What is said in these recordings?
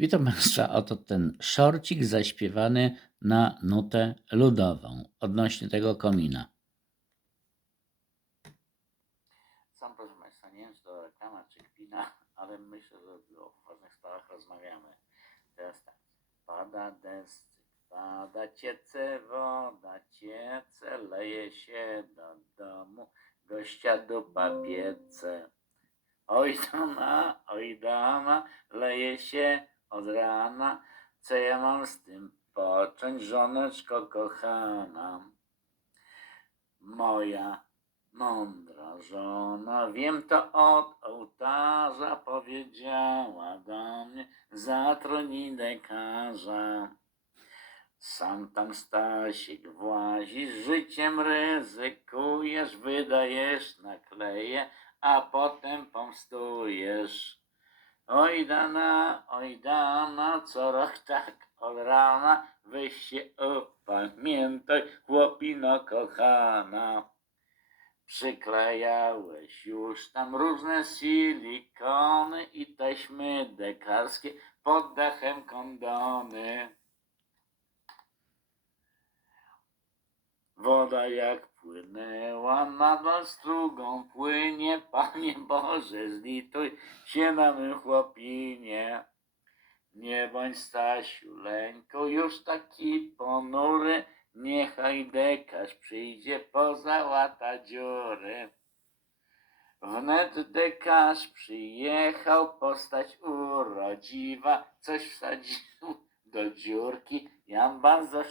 Witam Państwa, oto ten szorcik zaśpiewany na nutę ludową odnośnie tego komina. Sam, proszę Państwa, nie wiem, czy to reklama, czy kpina, ale myślę, że o ważnych sprawach rozmawiamy. Teraz tak. Pada deszcz, pada ciece woda, ciece leje się do domu, gościa dupa piece. Oj dama, oj dama, leje się co ja mam z tym począć, żoneczko kochana? Moja Mądra żona, wiem to od ołtarza, powiedziała do mnie, zatronij lekarza. Sam tam Stasik włazisz, życiem ryzykujesz, wydajesz nakleje, a potem pomstujesz. Oj dana, oj dana, co rok tak od rana, weź się upamiętaj, chłopino kochana. Przyklejałeś już tam różne silikony i taśmy dekarskie pod dachem kondony. Woda jak płynęła, nadal strugą płynie. Panie Boże, zlituj się na mym chłopinie. Nie bądź Stasiu lęką, już taki ponury, niechaj dekarz przyjdzie, pozałata dziury. Wnet dekarz przyjechał, postać urodziwa, coś wsadził do dziurki, jam bardzo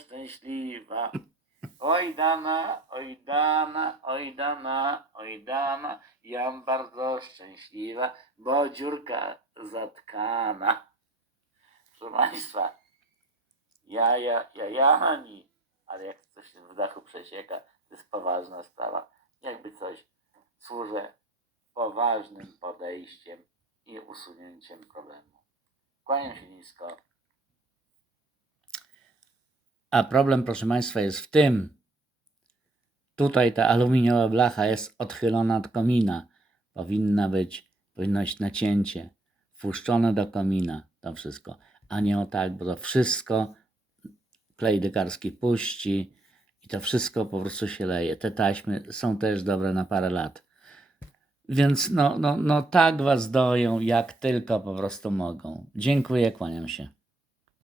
szczęśliwa. Oj dana, oj dana, oj dana, oj dana, jam bardzo szczęśliwa, bo dziurka zatkana. Proszę Państwa, ja, ja, ja, Jani, ale jak coś w dachu przesieka, to jest poważna sprawa. Jakby coś służę poważnym podejściem i usunięciem problemu. Kłaniam się nisko. A problem, proszę Państwa, jest w tym, tutaj ta aluminiowa blacha jest odchylona od komina. Powinna być, powinno być nacięcie, wpuszczone do komina, to wszystko, a nie o tak, bo to wszystko klej dekarski puści i to wszystko po prostu się leje. Te taśmy są też dobre na parę lat. Więc no, no, no tak was doją, jak tylko po prostu mogą. Dziękuję, kłaniam się.